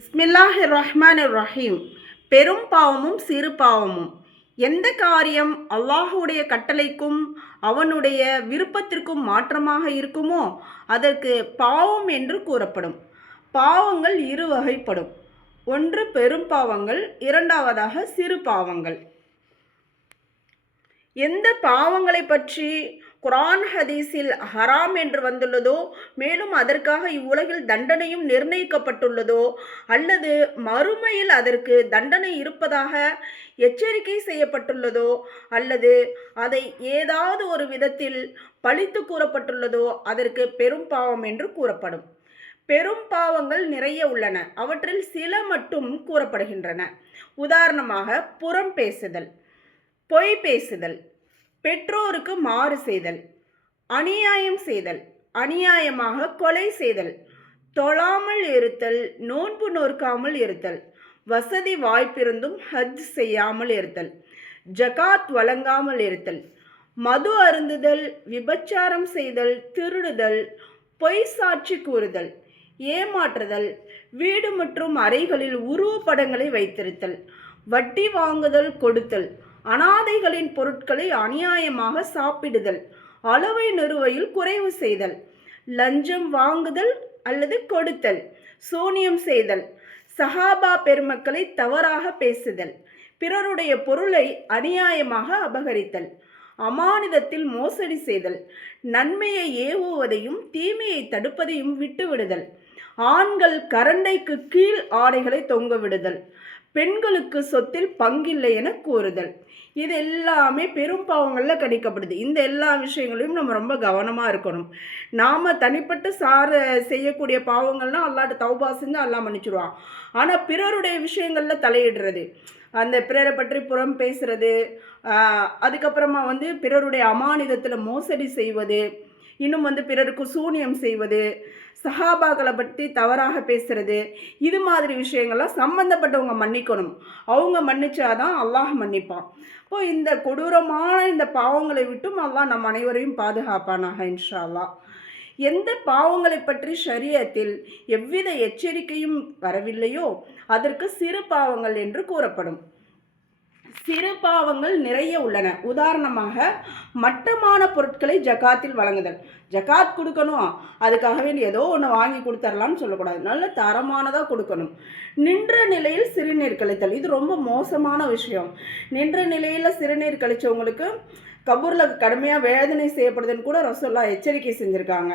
பிஸ்மில்லாஹிர் ரஹ்மானிர் ரஹீம். பெரும் பாவமும் சிறு பாவமும். எந்த காரியம் அல்லாஹுடைய கட்டளைக்கும் அவனுடைய விருப்பத்திற்கும் மாற்றமாக இருக்குமோ அதற்கு பாவம் என்று கூறப்படும். பாவங்கள் இரு வகைப்படும். ஒன்று பெரும் பாவங்கள், இரண்டாவதாக சிறு பாவங்கள். எந்த பாவங்களை பற்றி குரான் ஹதீஸில் ஹராம் என்று வந்துள்ளதோ, மேலும் அதற்காக இவ்வுலகில் தண்டனையும் நிர்ணயிக்கப்பட்டுள்ளதோ, அல்லது மறுமையில் அதற்கு தண்டனை இருப்பதாக எச்சரிக்கை செய்யப்பட்டுள்ளதோ, அல்லது அதை ஏதாவது ஒரு விதத்தில் பழித்து கூறப்பட்டுள்ளதோ அதற்கு பெரும் பாவம் என்று கூறப்படும். பெரும் பாவங்கள் நிறைய உள்ளன. அவற்றில் சில மட்டும் கூறப்படுகின்றன. உதாரணமாக புறம் பேசுதல், பொய் பேசுதல், பெற்றோருக்கு மாறு செய்தல், அநியாயம் செய்தல், அநியாயமாக கொலை செய்தல், தொழாமல் இருத்தல், நோன்பு நோற்காமல் இருத்தல், வசதி வாய்ப்பிருந்தும் ஹஜ் செய்யாமல் இருத்தல், ஜகாத் வழங்காமல் இருத்தல், மது அருந்துதல், விபச்சாரம் செய்தல், திருடுதல், பொய் சாட்சி கூறுதல், ஏமாற்றுதல், வீடு மற்றும் அறைகளில் உருவப்படங்களை வைத்திருத்தல், வட்டி வாங்குதல், கொடுத்தல், அனாதைகளின் பொருட்களை அநியாயமாக சாப்பிடுதல், அளவை நிறுவையில் குறைவு செய்தல், லஞ்சம் வாங்குதல் அல்லது கொடுத்தல், சூனியம் செய்தல், சஹாபா பெருமக்களை தவறாக பேசுதல், பிறருடைய பொருளை அநியாயமாக அபகரித்தல், அமானிதத்தில் மோசடி செய்தல், நன்மையை ஏவுவதையும் தீமையை தடுப்பதையும் விட்டுவிடுதல், ஆண்கள் கரண்டைக்கு கீழ் ஆடைகளை தொங்க விடுதல், பெண்களுக்கு சொத்தில் பங்கில்லை என கூறுதல். இது எல்லாமே பெரும் பாவங்களில் கணிக்கப்படுது. இந்த எல்லா விஷயங்களையும் நம்ம ரொம்ப கவனமாக இருக்கணும். நாம் தனிப்பட்ட செய்யக்கூடிய பாவங்கள்னால் அல்லாட்ட தௌபா செஞ்சு அல்லாஹ் மன்னிச்சிடுவான். ஆனால் பிறருடைய விஷயங்களில் தலையிடுறது, அந்த பிறரை பற்றி புறம் பேசுறது, அதுக்கப்புறமா பிறருடைய அமானிதத்தில் மோசடி செய்வது, இன்னும் பிறருக்கு சூனியம் செய்வது, சஹாபாக்களை பற்றி தவறாக பேசுறது, இது மாதிரி விஷயங்கள்லாம் சம்பந்தப்பட்டவங்க மன்னிக்கணும். அவங்க மன்னிச்சாதான் அல்லாஹ் மன்னிப்பான். இப்போ இந்த கொடூரமான இந்த பாவங்களை விட்டும் அல்லாஹ் நம் அனைவரையும் பாதுகாப்பானாக இன்ஷா அல்லாஹ். எந்த பாவங்களை பற்றி ஷரியத்தில் எவ்வித எச்சரிக்கையும் வரவில்லையோ அதற்கு சிறு பாவங்கள் என்று கூறப்படும். சிறு பாவங்கள் நிறைய உள்ளன. உதாரணமாக மட்டமான பொருட்களை ஜகாத்தில் வழங்குதல். ஜகாத் கொடுக்கணும், அதுக்காக வேண்டி ஏதோ ஒன்று வாங்கி கொடுத்துடலான்னு சொல்லக்கூடாது. நல்ல தரமானதாக கொடுக்கணும். நின்ற நிலையில் சிறுநீர் கழித்தல், இது ரொம்ப மோசமான விஷயம். நின்ற நிலையில் சிறுநீர் கழிச்சவங்களுக்கு கபூரில் கடுமையாக வேதனை செய்யப்படுதுன்னு கூட ரசூலுல்லாஹ் எச்சரிக்கை செஞ்சுருக்காங்க.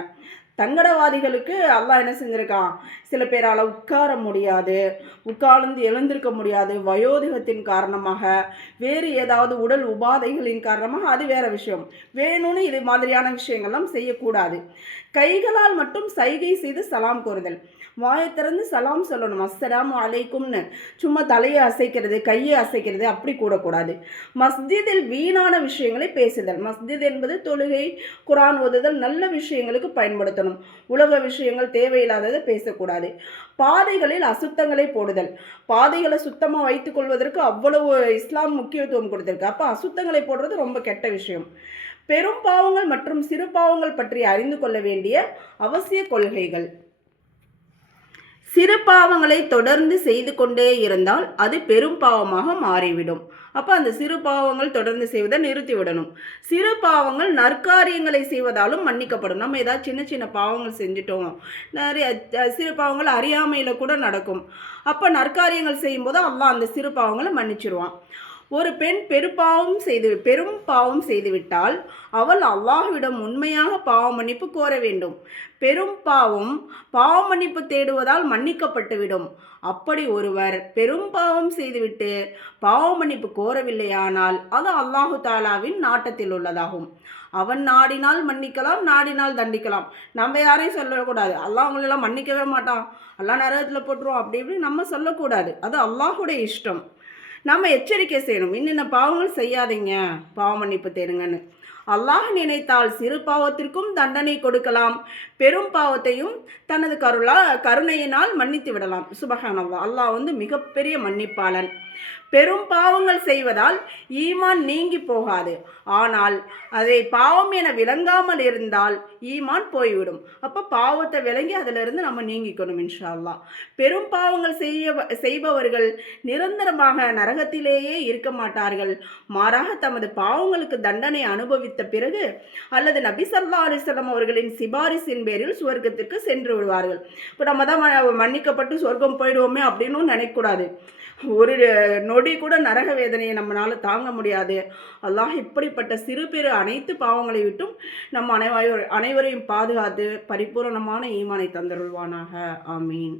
தங்கடவாதிகளுக்கு அல்லாஹ் என்ன செஞ்சுருக்கான், சில பேரால் உட்கார முடியாது, உட்கார்ந்து எழுந்திருக்க முடியாது, வயோதிகத்தின் காரணமாக, வேறு ஏதாவது உடல் உபாதைகளின் காரணமாக, அது வேறு விஷயம். வேணும்னு இது மாதிரியான விஷயங்கள்லாம் செய்யக்கூடாது. கைகளால் மட்டும் சைகை செய்து சலாம் கூறுதல். வாயை திறந்து சலாம் சொல்லணும், அஸ்ஸலாமு அலைக்கும்னு. சும்மா தலையை அசைக்கிறது, கையை அசைக்கிறது அப்படி கூடக்கூடாது. மஸ்ஜிதில் வீணான விஷயங்களை பேசுதல். மஸ்ஜித் என்பது தொழுகை, குரான் ஓதுதல், நல்ல விஷயங்களுக்கு பயன்படுத்தணும். உலக விஷயங்கள் தேவையில்லாததை பேசக்கூடாது. பாதைகளில் அசுத்தங்களை போடுதல். பாதைகளை சுத்தமாக வைத்துக் கொள்வதற்கு அவ்வளவு இஸ்லாம் முக்கியத்துவம் கொடுத்திருக்கு. அப்போ அசுத்தங்களை போடுறது ரொம்ப கெட்ட விஷயம். பெரும் பாவங்கள் மற்றும் சிறு பாவங்கள் பற்றி அறிந்து கொள்ள வேண்டிய அவசிய கொள்கைகள். சிறு பாவங்களை தொடர்ந்து செய்து கொண்டே இருந்தால் அது பெரும் பாவமாக மாறிவிடும். அப்போ அந்த சிறு பாவங்கள் தொடர்ந்து செய்வதை நிறுத்திவிடணும். சிறு பாவங்கள் நற்காரியங்களை செய்வதாலும் மன்னிக்கப்படும். நம்ம ஏதாவது சின்ன சின்ன பாவங்கள் செஞ்சுட்டோம், நிறைய சிறு பாவங்கள் அறியாமையில் கூட நடக்கும். அப்போ நற்காரியங்கள் செய்யும்போது அல்லாஹ் அந்த சிறு பாவங்களை மன்னிச்சிருவான். ஒரு பெண் பெரும் பாவம் செய்துவிட்டால் அவள் அல்லாஹ்விடம் உண்மையாக பாவ மன்னிப்பு கோர வேண்டும். பெரும் பாவம் பாவ மன்னிப்பு தேடுவதால் மன்னிக்கப்பட்டுவிடும். அப்படி ஒருவர் பெரும் பாவம் செய்துவிட்டு பாவ மன்னிப்பு கோரவில்லையானால் அது அல்லாஹு தாலாவின் நாட்டத்தில் உள்ளதாகும். அவன் நாடினால் மன்னிக்கலாம், நாடினால் தண்டிக்கலாம். நம்ம யாரையும் சொல்லக்கூடாது, அல்லாஹ் அவங்களெல்லாம் மன்னிக்கவே மாட்டான், அல்லாஹ் நரகத்தில் போட்டுருவோம் அப்படி இப்படி நம்ம சொல்லக்கூடாது. அது அல்லாஹுடைய இஷ்டம். நம்ம எச்சரிக்கை செய்யணும், இன்னென்ன பாவங்கள் செய்யாதீங்க, பாவ மன்னிப்பு தேடுங்கன்னு. அல்லாஹ் நினைத்தால் சிறு பாவத்திற்கும் தண்டனை கொடுக்கலாம், பெரும் பாவத்தையும் தனது கருணையினால் மன்னித்து விடலாம். சுபஹானல்லாஹ். அல்லாஹ் மிகப்பெரிய மன்னிப்பாளன். பெரும் பாவங்கள் செய்வதால் ஈமான் நீங்கி போகாது. ஆனால் அதை பாவம் என விளங்காமல் இருந்தால் ஈமான் போய்விடும். அப்போ பாவத்தை விளங்கி அதிலிருந்து நம்ம நீங்கிக்கணும் இன்ஷா அல்லாஹ். பெரும் பாவங்கள் செய்பவர்கள் நிரந்தரமாக நரகத்திலேயே இருக்க மாட்டார்கள். மாறாக தமது பாவங்களுக்கு தண்டனை அனுபவித்த பிறகு அல்லது நபி ஸல்லல்லாஹு அலைஹி வஸல்லம் அவர்களின் சிபாரிசின் பேரில் சுவர்க்கத்திற்கு சென்று விடுவார்கள். இப்போ நம்ம தான் மன்னிக்கப்பட்டு சொர்க்கம் போயிடுவோமே அப்படின்னு நினைக்கக்கூடாது. ஒரு நொடி கூட நரக வேதனையை நம்மளால் தாங்க முடியாது. அல்லாஹ் இப்படிப்பட்ட சிறு பெரு அனைத்து பாவங்களை விட்டும் நம் அனைவரையும் பாதுகாத்து பரிபூரணமான ஈமானை தந்தருள்வானாக. ஆமீன்.